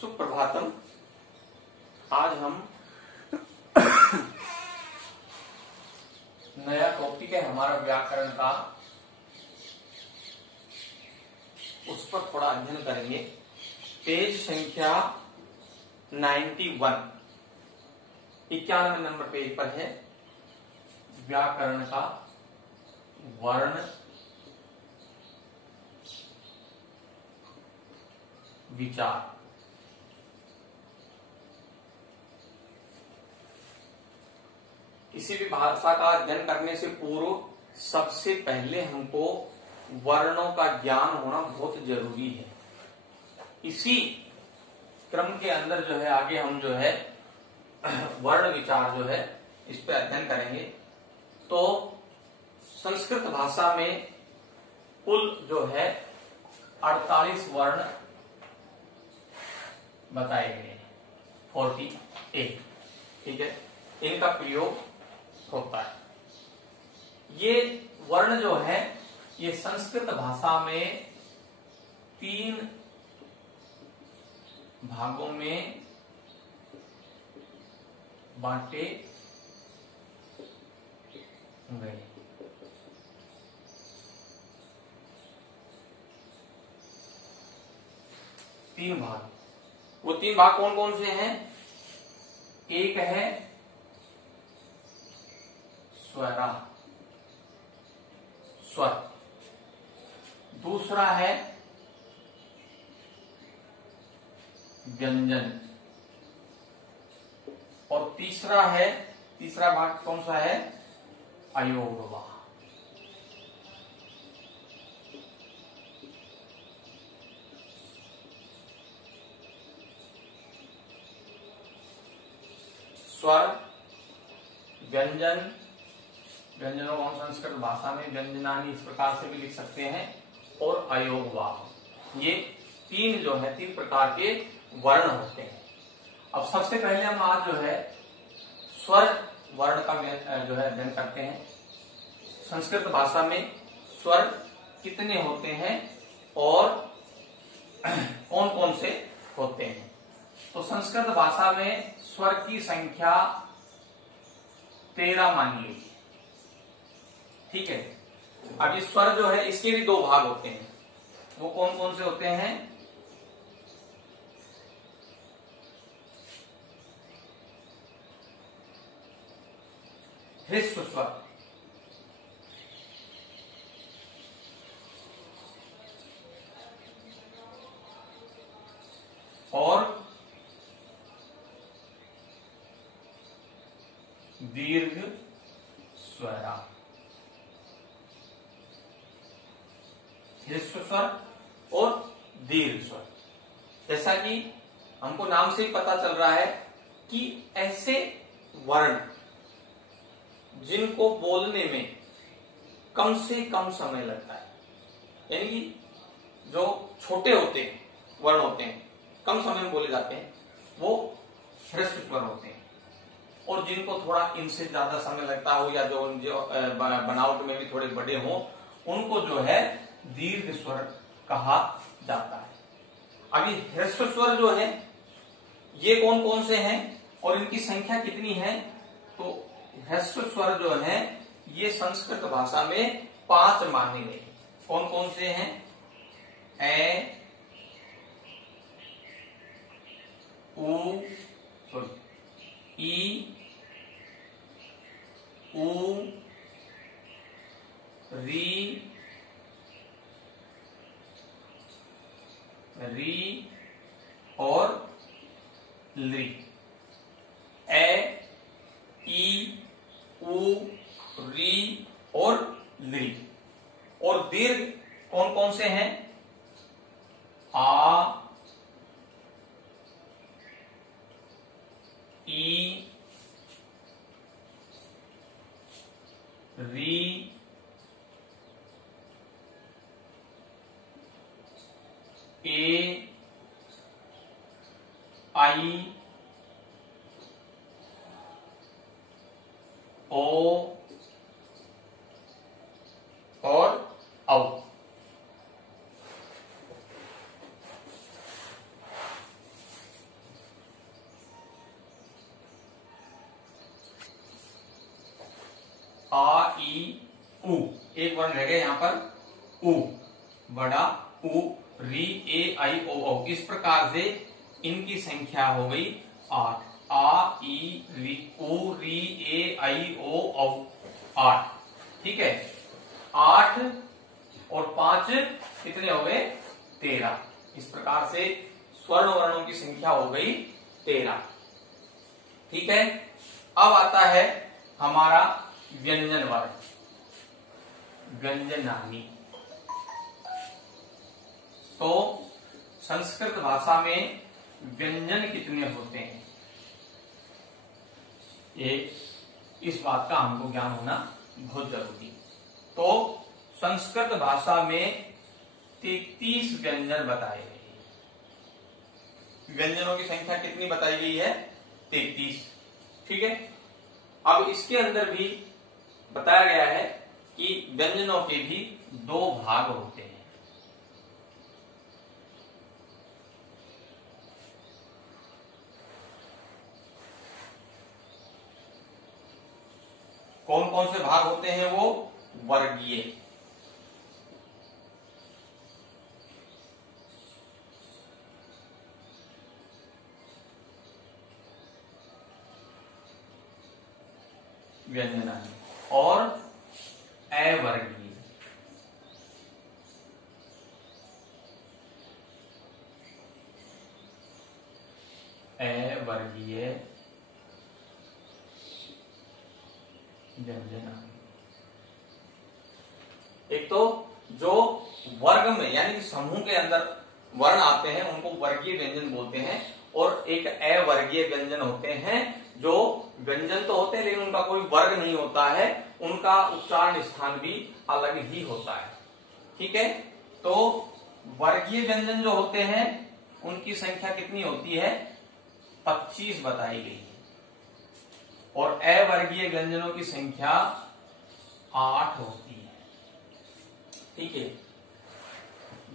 सुप्रभातम। आज हम नया टॉपिक है हमारा व्याकरण का, उस पर थोड़ा अध्ययन करेंगे। पेज संख्या 91, 91 नंबर पेज पर है व्याकरण का वर्ण विचार। किसी भी भाषा का अध्ययन करने से पूर्व सबसे पहले हमको वर्णों का ज्ञान होना बहुत जरूरी है। इसी क्रम के अंदर जो है आगे हम जो है वर्ण विचार जो है इस पे अध्ययन करेंगे। तो संस्कृत भाषा में कुल जो है 48 वर्ण बताए गए हैं, 48। ठीक है, इनका प्रयोग होता है। ये वर्ण जो है ये संस्कृत भाषा में 3 भागों में बांटे गए। तीन भाग, वो 3 भाग कौन कौन से हैं? एक है स्वरा, स्वर। दूसरा है व्यंजन, और तीसरा भाग कौन सा है? अयोगवा। स्वर, व्यंजन, व्यंजनों को हम संस्कृत भाषा में व्यंजनानि इस प्रकार से भी लिख सकते हैं, और अयोगवाह। ये 3 प्रकार के वर्ण होते हैं। अब सबसे पहले हम आज जो है स्वर वर्ण का जो है अध्ययन करते हैं। संस्कृत भाषा में स्वर कितने होते हैं और कौन कौन से होते हैं? तो संस्कृत भाषा में स्वर की संख्या 13 मानी गई। ठीक है, अब ये स्वर जो है इसके भी 2 भाग होते हैं। वो कौन कौन से होते हैं? ह्रस्व स्वर और दीर्घ स्वरा। ह्रस्व स्वर और दीर्घ स्वर। जैसा कि हमको नाम से ही पता चल रहा है कि ऐसे वर्ण जिनको बोलने में कम से कम समय लगता है, यानी कि जो छोटे होते हैं वर्ण होते हैं, कम समय में बोले जाते हैं, वो ह्रस्व स्वर होते हैं। और जिनको थोड़ा इनसे ज्यादा समय लगता हो या जो बनावट में भी थोड़े बड़े हों, उनको जो है दीर्घ स्वर कहा जाता है। अभी ह्रस्व स्वर जो है ये कौन कौन से हैं और इनकी संख्या कितनी है? तो ह्रस्व स्वर जो है ये संस्कृत भाषा में 5 माने गए। कौन कौन से हैं? ए, उ, ई, उ, री, और ली। ए, ई, उ, री और ली। और दीर्घ कौन कौन से हैं? आ, ई, री, ए, आई, ओ और औ। ई उ, एक वर्ण रह गया यहाँ पर उ, बड़ा उ, री ए आई ओ औ। इस प्रकार से इनकी संख्या हो गई 8। आ ई री उ री ए आई ओ औ 8। ठीक है, 8 और 5 कितने हो गए? 13। इस प्रकार से स्वर्ण वर्णों की संख्या हो गई 13। ठीक है, अब आता है हमारा व्यंजन वर्ण, व्यंजनानी। तो संस्कृत भाषा में व्यंजन कितने होते हैं, ये इस बात का हमको ज्ञान होना बहुत जरूरी। तो संस्कृत भाषा में 33 व्यंजन बताए गए। व्यंजनों की संख्या कितनी बताई गई है? 33। ठीक है, अब इसके अंदर भी बताया गया है कि व्यंजनों के भी 2 भाग होते हैं। कौन कौन से भाग होते हैं वो? वर्गीय, व्यंजनानी, और अवर्गीय। अवर्गीय व्यंजनानी। एक तो जो वर्ग में यानी कि समूह के अंदर वर्ण आते हैं उनको वर्गीय व्यंजन बोलते हैं, और एक अवर्गीय व्यंजन होते हैं जो व्यंजन तो होते हैं लेकिन उनका कोई वर्ग नहीं होता है, उनका उच्चारण स्थान भी अलग ही होता है। ठीक है, तो वर्गीय व्यंजन जो होते हैं उनकी संख्या कितनी होती है? 25 बताई गई है, और अवर्गीय व्यंजनों की संख्या 8 होती है। ठीक है,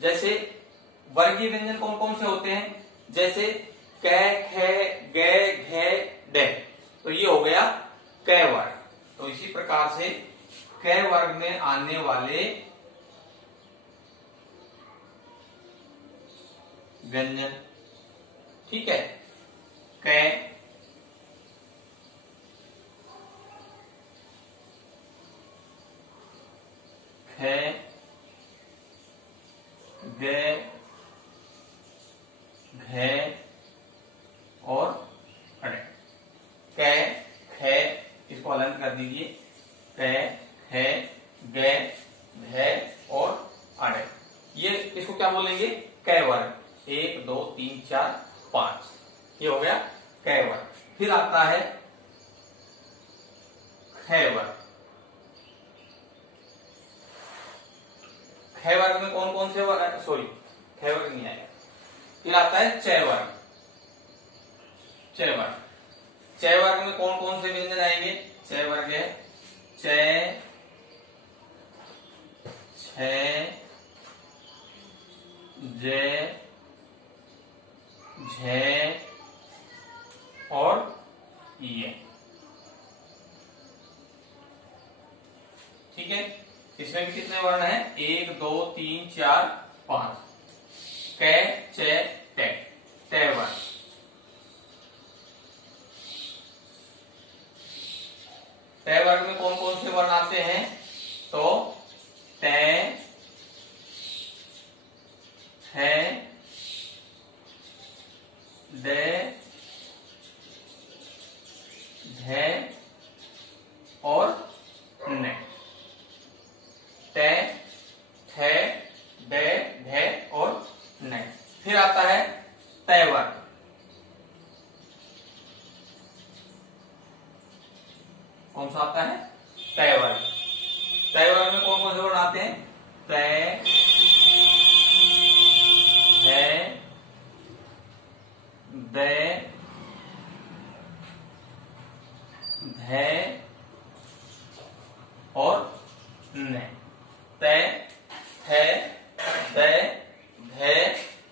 जैसे वर्गीय व्यंजन कौन कौन से होते हैं? जैसे क, ख, ग, घ, ड, तो ये हो गया क वर्ग। तो इसी प्रकार से क वर्ग में आने वाले व्यंजन, ठीक है, क, ख, ग, घ और अड़। क, ख, इसको अलग कर दीजिए, क, ख, ग, घ और अड़। ये इसको क्या बोलेंगे? क वर्ग। 1 2 3 4 5, ये हो गया क वर्ग। फिर आता है ख वर्ग। ख वर्ग में कौन कौन से वर्ग? सॉरी, ख वर्ग नहीं आएगा। फिर आता है च वर्ग। च वर्ग, च वर्ग में कौन कौन से व्यंजन आएंगे? च वर्ग है च, छ, ज, झ और ये। ठीक है, इसमें भी कितने वर्ण हैं? 1 2 3 4 5। क, च, ट, ट वर्ण। ट वर्ग में कौन कौन से वर्ण आते हैं? तो ट, ठ, ड, ढ और न। ट, ठ, ड, ढ और न। फिर आता है त वर्ग। कौन सा आता है? त वर्ग। त वर्ग में कौन कौन से वर्ण आते हैं? त, ठ, द, ध और न। त, थ, द, ध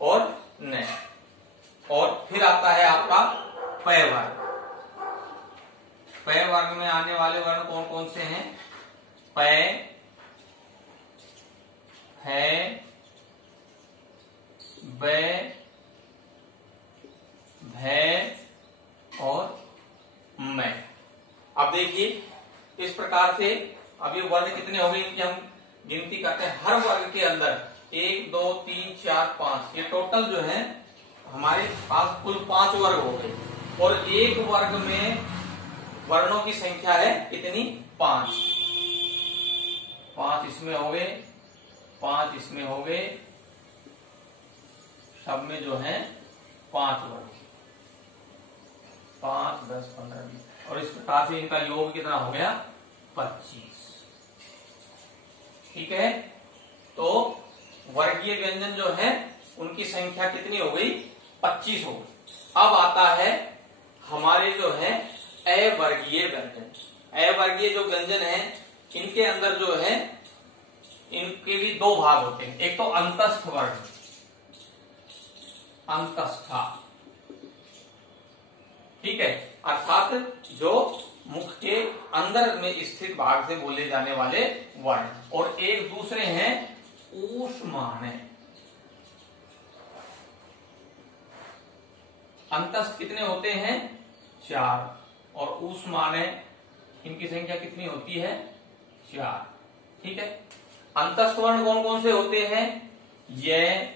और न। और फिर आता है आपका प वर्ग। प वर्ग में आने वाले वर्ण कौन कौन से हैं? पै, है, बै, भै और मैं। अब देखिए इस प्रकार से अब ये वर्ण कितने हो गए इनकी हम गिनती करते हैं। हर वर्ग के अंदर 1 2 3 4 5 ये टोटल जो है हमारे पास कुल 5 वर्ग हो गए और एक वर्ग में वर्णों की संख्या है कितनी 5। 5 इसमें हो गए, 5 इसमें हो गए, सब में जो है 5 वर्ग, 5 10 15 20 और इस प्रकार से इनका योग कितना हो गया 25। ठीक है, तो वर्गीय व्यंजन जो है उनकी संख्या कितनी हो गई 25 हो गई। अब आता है हमारे जो है अवर्गीय व्यंजन। अवर्गीय जो व्यंजन है इनके अंदर जो है इनके भी दो भाग होते हैं। एक तो अंतस्थ वर्ण, अंतस्था, ठीक है, अर्थात जो मुख के अंदर में स्थित भाग से बोले जाने वाले वर्ण, और एक दूसरे हैं ऊष्माने। अंतस्थ कितने होते हैं 4 और ऊष्माने इनकी संख्या कितनी होती है 4। ठीक है, अंतस्थ वर्ण कौन कौन से होते हैं ये,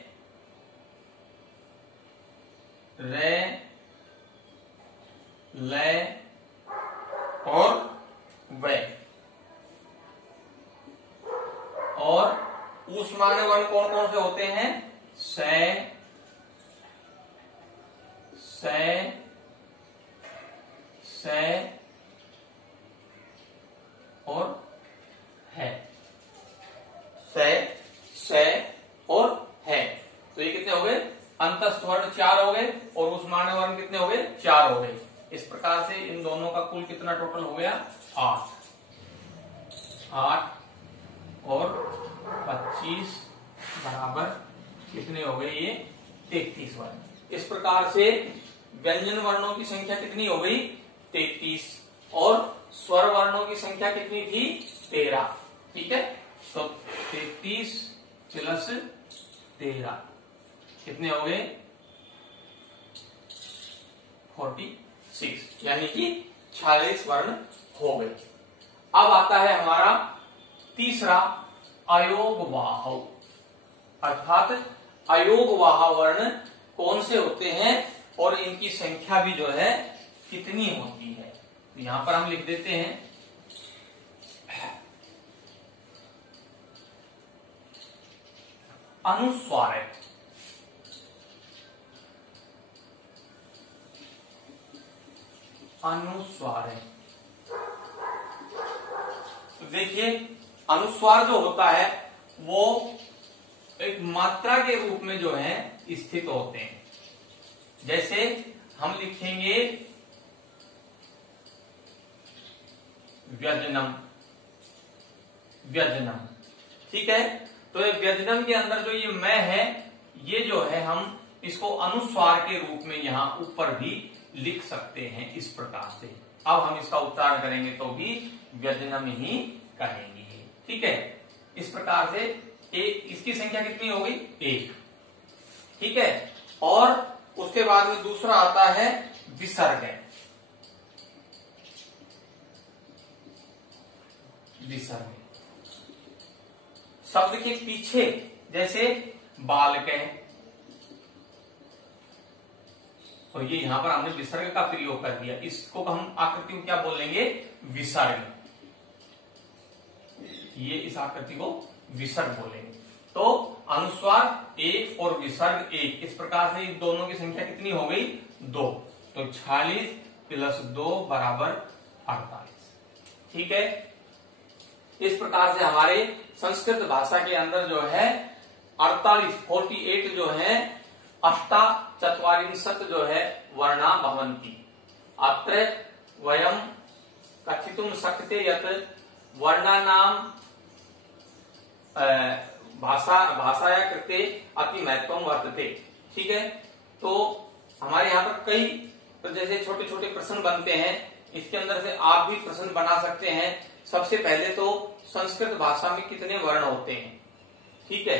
रे, ले और वे। और ऊष्माने वर्ण कौन कौन से होते हैं से, और है, से और है। तो ये कितने हो गए अंतस्थ वर्ण 4 हो गए और ऊष्माने वर्ण कितने हो गए 4 हो गए। इस प्रकार से इन दोनों का कुल कितना टोटल हो गया 8 और 25 बराबर कितने हो गए ये 33 वर्ण। इस प्रकार से व्यंजन वर्णों की संख्या कितनी हो गई 33 और स्वर वर्णों की संख्या कितनी थी 13। ठीक है, तो 33 प्लस 13 कितने हो गए 46, यानी कि 46 वर्ण हो गए। अब आता है हमारा तीसरा अयोगवाह, अर्थात अयोगवाह वर्ण कौन से होते हैं और इनकी संख्या भी जो है कितनी होती है। तो यहां पर हम लिख देते हैं अनुस्वार, अनुस्वार। तो देखिए अनुस्वार जो होता है वो एक मात्रा के रूप में जो है स्थित होते हैं। जैसे हम लिखेंगे व्यजनम, व्यजनम। ठीक है, तो ये व्यजनम के अंदर जो ये मैं है ये जो है हम इसको अनुस्वार के रूप में यहां ऊपर भी लिख सकते हैं इस प्रकार से। अब हम इसका उच्चारण करेंगे तो भी व्यजनम ही कहेंगे। ठीक है, इस प्रकार से इसकी संख्या कितनी हो गई 1। ठीक है, और उसके बाद में दूसरा आता है विसर्ग। विसर्ग शब्द के पीछे जैसे बालक, तो ये यहां पर हमने विसर्ग का प्रयोग कर दिया। इसको हम आकृति को क्या बोलेंगे विसर्ग, ये इस आकृति को विसर्ग बोलेंगे। तो अनुस्वार 1 और विसर्ग 1, इस प्रकार से इन दोनों की संख्या कितनी हो गई 2। तो 46 प्लस 2 बराबर 48। ठीक है, इस प्रकार से हमारे संस्कृत भाषा के अंदर जो है 48 जो है अष्टाचत्वारिंशत् जो है वर्णा भवन्ति। अत्र वयं कथितुं शक्यते यत् वर्णानां भाषाया कृते अति महत्वं वर्तते। ठीक है, तो हमारे यहाँ पर कई जैसे छोटे छोटे प्रश्न बनते हैं, इसके अंदर से आप भी प्रश्न बना सकते हैं। सबसे पहले तो संस्कृत भाषा में कितने वर्ण होते हैं, ठीक है।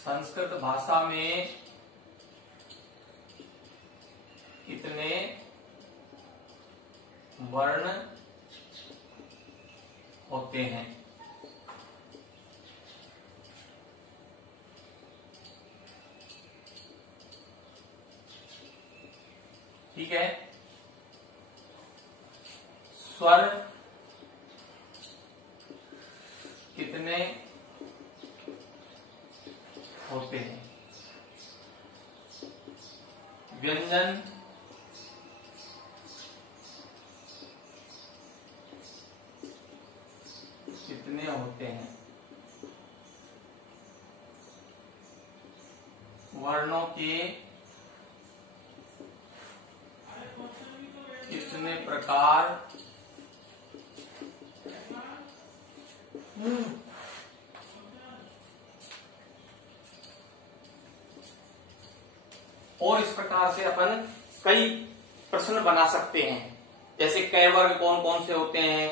संस्कृत भाषा में कितने वर्ण होते हैं, ठीक है। स्वर कितने होते हैं, व्यंजन कितने होते हैं, वर्णों के कितने प्रकार और इस प्रकार से अपन कई प्रश्न बना सकते हैं। जैसे कै वर्ग कौन कौन से होते हैं,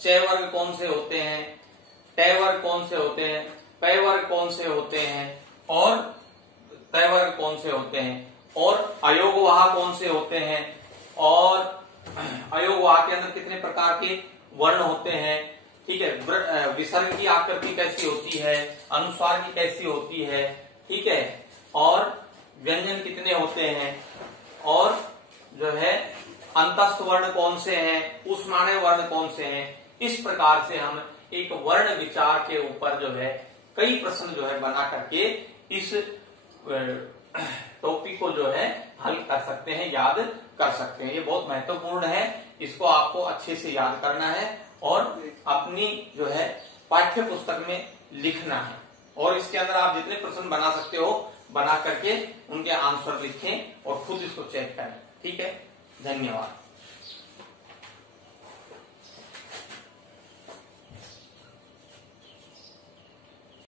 च वर्ग कौन से होते हैं, ट वर्ग कौन से होते हैं, पै वर्ग कौन से होते हैं और तय वर्ग कौन से होते हैं, और अयोगवाह कौन से होते हैं, और अयोगवाह के अंदर कितने प्रकार के वर्ण होते हैं, ठीक है। विसर्ग की आकृति कैसी होती है, अनुस्वार की कैसी होती है, ठीक है, और व्यंजन कितने होते हैं, और जो है अंतस्थ वर्ण कौन से हैं, उष्माणु वर्ण कौन से हैं। इस प्रकार से हम एक वर्ण विचार के ऊपर जो है कई प्रश्न जो है बना करके इस टॉपिक को जो है हल कर सकते हैं, याद कर सकते हैं। ये बहुत महत्वपूर्ण है, इसको आपको अच्छे से याद करना है और अपनी जो है पाठ्य पुस्तक में लिखना है, और इसके अंदर आप जितने प्रश्न बना सकते हो बना करके उनके आंसर लिखें और खुद इसको चेक करें, ठीक है। धन्यवाद।